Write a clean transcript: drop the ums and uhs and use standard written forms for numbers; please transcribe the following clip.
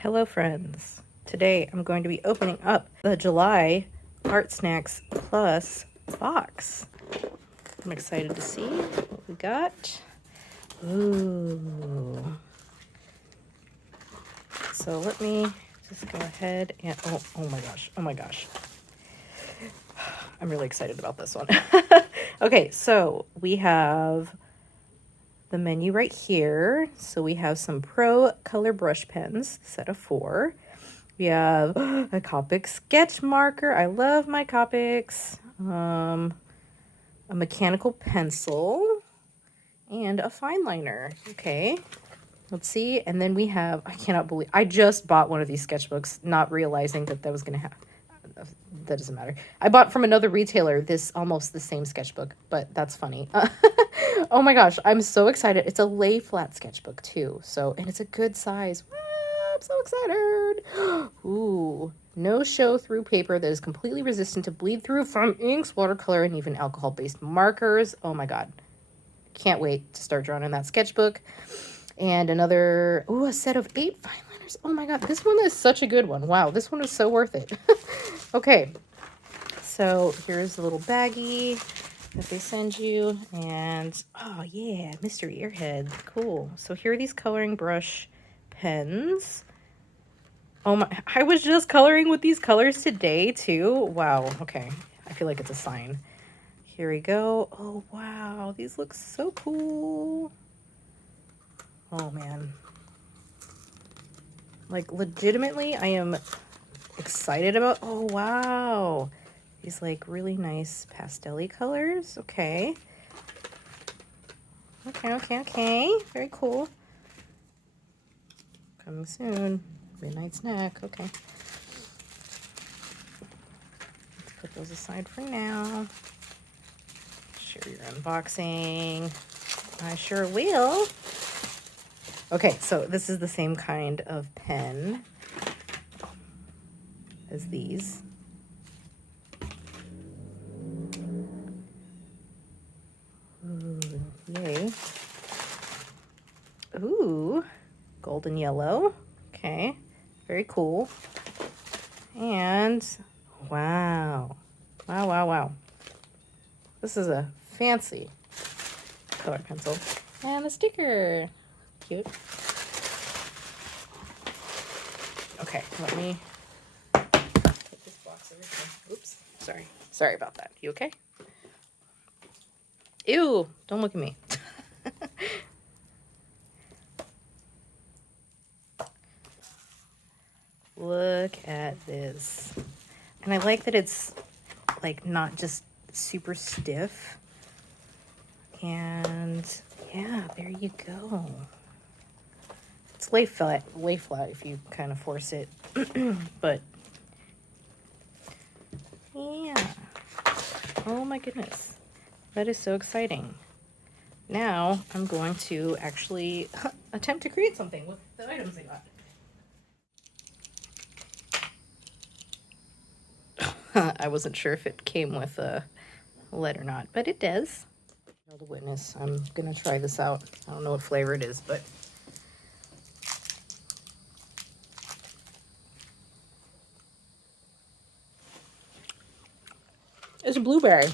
Hello friends, today I'm going to be opening up the July Artsnacks Plus box. I'm excited to see what we got. Ooh. So let me just go ahead and, oh my gosh. I'm really excited about this one. Okay, so we have the menu right here. So we have some Pro color brush pens, set of 4. We have a Copic sketch marker. I love my Copics. A mechanical pencil and a fine liner. Okay, let's see. And then we have, I cannot believe, I just bought one of these sketchbooks, not realizing that was going to have, that doesn't matter. I bought from another retailer almost the same sketchbook, but that's funny. Oh my gosh, I'm so excited. It's a lay flat sketchbook too. So, and it's a good size. I'm so excited. Ooh, no show through paper that is completely resistant to bleed through from inks, watercolor, and even alcohol-based markers. Oh my God. Can't wait to start drawing in that sketchbook. And another, a set of 8 fine liners. Oh my God, this one is such a good one. Wow, this one is so worth it. Okay, so here's the little baggie that they send you. And, oh yeah, mystery earhead. Cool. So here are these coloring brush pens. Oh my, I was just coloring with these colors today too. Wow, okay. I feel like it's a sign. Here we go. Oh wow, these look so cool. Oh man. Like legitimately, I am excited about, oh wow. These like really nice pastel-y colors. Okay. Okay. Very cool. Coming soon. Midnight snack. Okay. Let's put those aside for now. Share your unboxing. I sure will. Okay, so this is the same kind of pen as these. Ooh, yay. Ooh, golden yellow. Okay, very cool. And wow. This is a fancy color pencil. And a sticker. Cute. Okay, let me put this box over here. Oops, sorry about that. You okay? Ew, don't look at me. Look at this. And I like that it's like not just super stiff. And yeah, there you go. It's lay flat if you kind of force it. But yeah. Oh my goodness. That is so exciting. Now I'm going to actually attempt to create something with the items I got. I wasn't sure if it came with a lead or not, but it does. The witness. I'm gonna try this out. I don't know what flavor it is, but it's a blueberry.